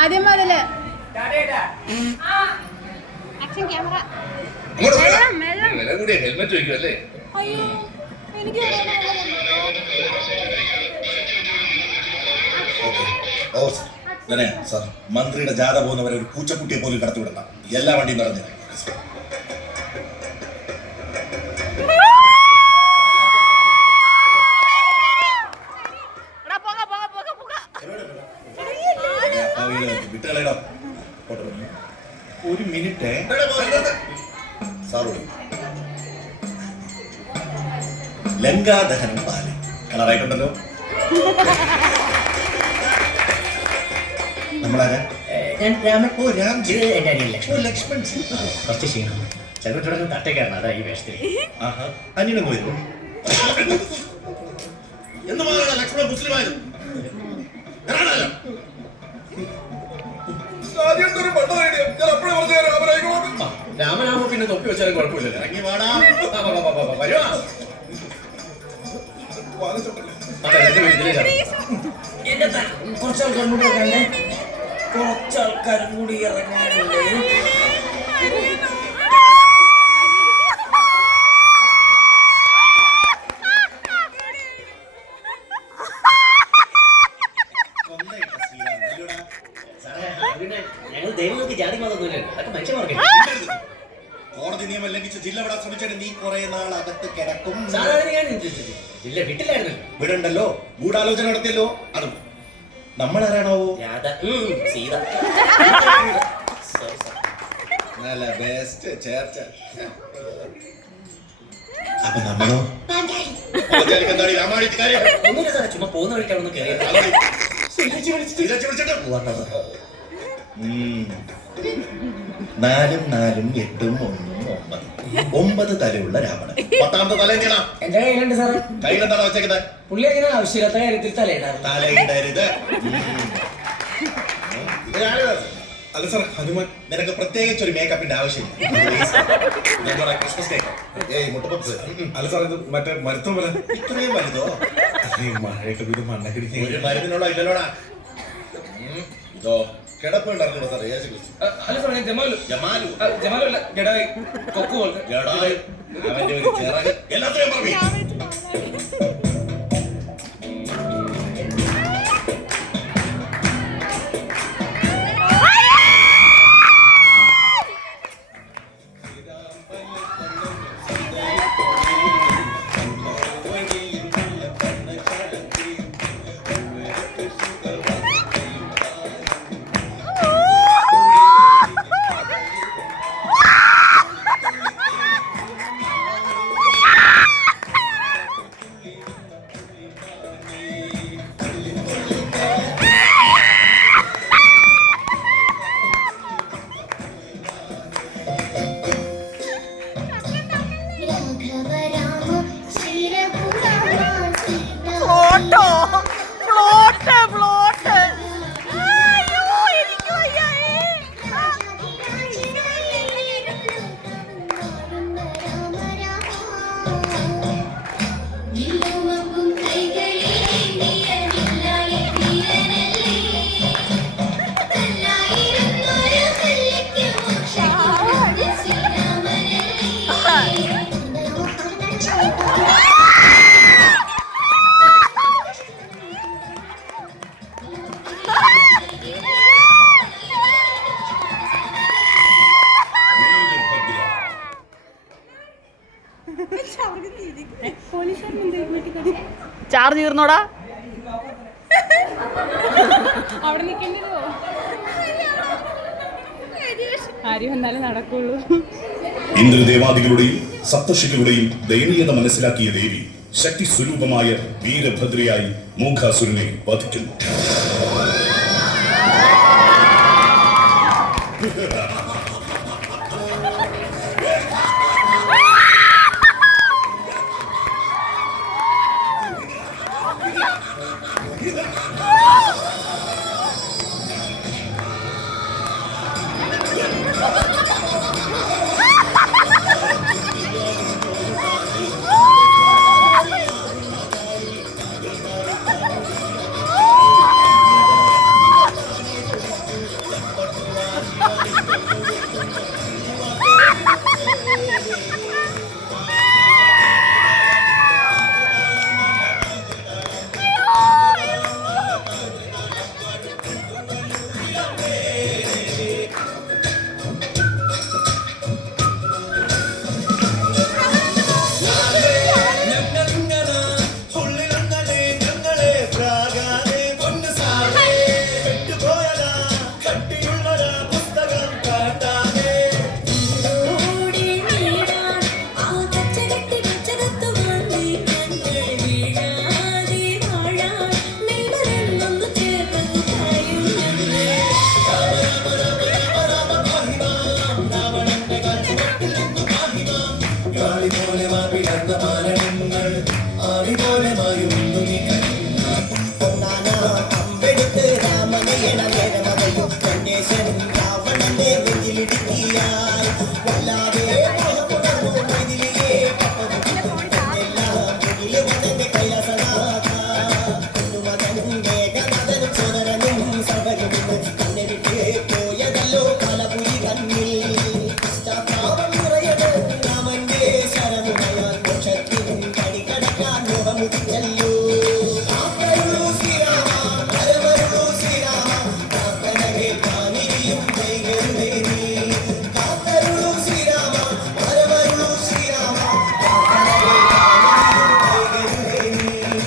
ആദ്യം മുതല് action camera. Helmet വയ്ക്കും അല്ലേ? അയ്യോ എനിക്ക് സാർ, മന്ത്രിയുടെ ജാഥ പോകുന്നവരെ ഒരു പൂച്ചക്കുട്ടിയെ പോലും കടത്തിവിടണ്ട. എല്ലാ വണ്ടിയും നിറഞ്ഞു. ഒരു മിനിറ്റ് സാറോട്. ലങ്കാദഹനം പാല് കളറായിട്ടുണ്ടല്ലോ. നമ്മളാരാ? ഞാൻ രാമൻ. ഓ രാംജി. എന്റെ അനിയൻ ലക്ഷ്മൺ. ലക്ഷ്മൺ കുറച്ച് ക്ഷീണം. ചെറുപ്പത്തോടെ തട്ടേക്കാരണം. അതാ ഈ വേഷത്തിൽ. അനിയനൊന്ന് വരുന്നു. എന്ന് മാത്രമല്ല ലക്ഷ്മണൻ മുസ്ലിമായിരുന്നു. രാമനാമോ പിന്നെ തൊപ്പി വെച്ചാലും കുഴപ്പമില്ല. ഇറങ്ങി വാടാ. കുറച്ചാൾക്കാരും കൂടി ഇറങ്ങാനുണ്ട്. ഞങ്ങൾ ദൈവങ്ങൾക്ക് ജാതി മതമൊന്നുമില്ല. അതൊക്കെ മനുഷ്യന്മാർക്ക്. കോടതി നിയമം ലംഘിച്ച് ജില്ല വിടാൻ ശ്രമിച്ചിട്ട് നീ കുറെ നാൾ അകത്ത് കിടക്കും. ജില്ല വീട്ടിലായിരുന്നു. വിടണ്ടല്ലോ. ഗൂഢാലോചന നടത്തിയല്ലോ. അതും നമ്മളാരാണാവോ? സീത. നല്ല ബെസ്റ്റ് ചേർച്ച. അപ്പൊ നമ്മളോ? ഒന്നുമില്ല സാറേ, ചുമ്മാ പോകുന്ന വഴിക്കാണെന്ന് കയറിയത്. 4 4 8 1 9 തലയുള്ള രാവണൻ. 10ാമത്തെ തല എന്തിനാ എന്റെ കയ്യിലുണ്ട് സാറേ. കയ്യിലെന്താണ് വെച്ചേക്കുന്നത്? പുള്ളി അങ്ങനെ ആവശ്യമില്ലാത്ത കാര്യത്തിൽ തലയിടാറ്. തലയിടരുത്. അല്ല സാർ, ഹനുമാൻ നിനക്ക് പ്രത്യേകിച്ച് ഒരു മേക്കപ്പിന്റെ ആവശ്യമില്ല. ക്രിസ്മസ് കേക്ക് മുട്ടപ്പപ്സ്. അല്ല സാർ, ഇത് മറ്റേ മരുത്തും പോലെ ഇത്രയും വലുതോ? മഴയൊക്കെ ഇത് മണ്ണൊക്കെ ഒരു മരുന്നിനുള്ള ഇല്ലല്ലോടാ. ഇതോ കിടപ്പുണ്ടായിരുന്നോ സാർ? അല്ല സാർ, ഞാൻ ജമാലു. ജമാലു ജമാലല്ല, ഗഡായി. കൊക്കു പോലത്തെ ഗഡായി. അവന്റെ ഒരു ചിറക് എല്ലാത്തിനും പറഞ്ഞു. ചാർജ് തീർന്നോടാ? അവിടെ നിൽക്കേണ്ടതോ? ആരും വന്നാലും നടക്കുള്ളൂ. ഇന്ദ്രദേവാദികളുടെയും സപ്തർഷികളുടെയും ദയനീയത മനസ്സിലാക്കിയ ദേവി ശക്തി സ്വരൂപമായ വീരഭദ്രയായി മൂകാസുരനെ വധിക്കുന്നു.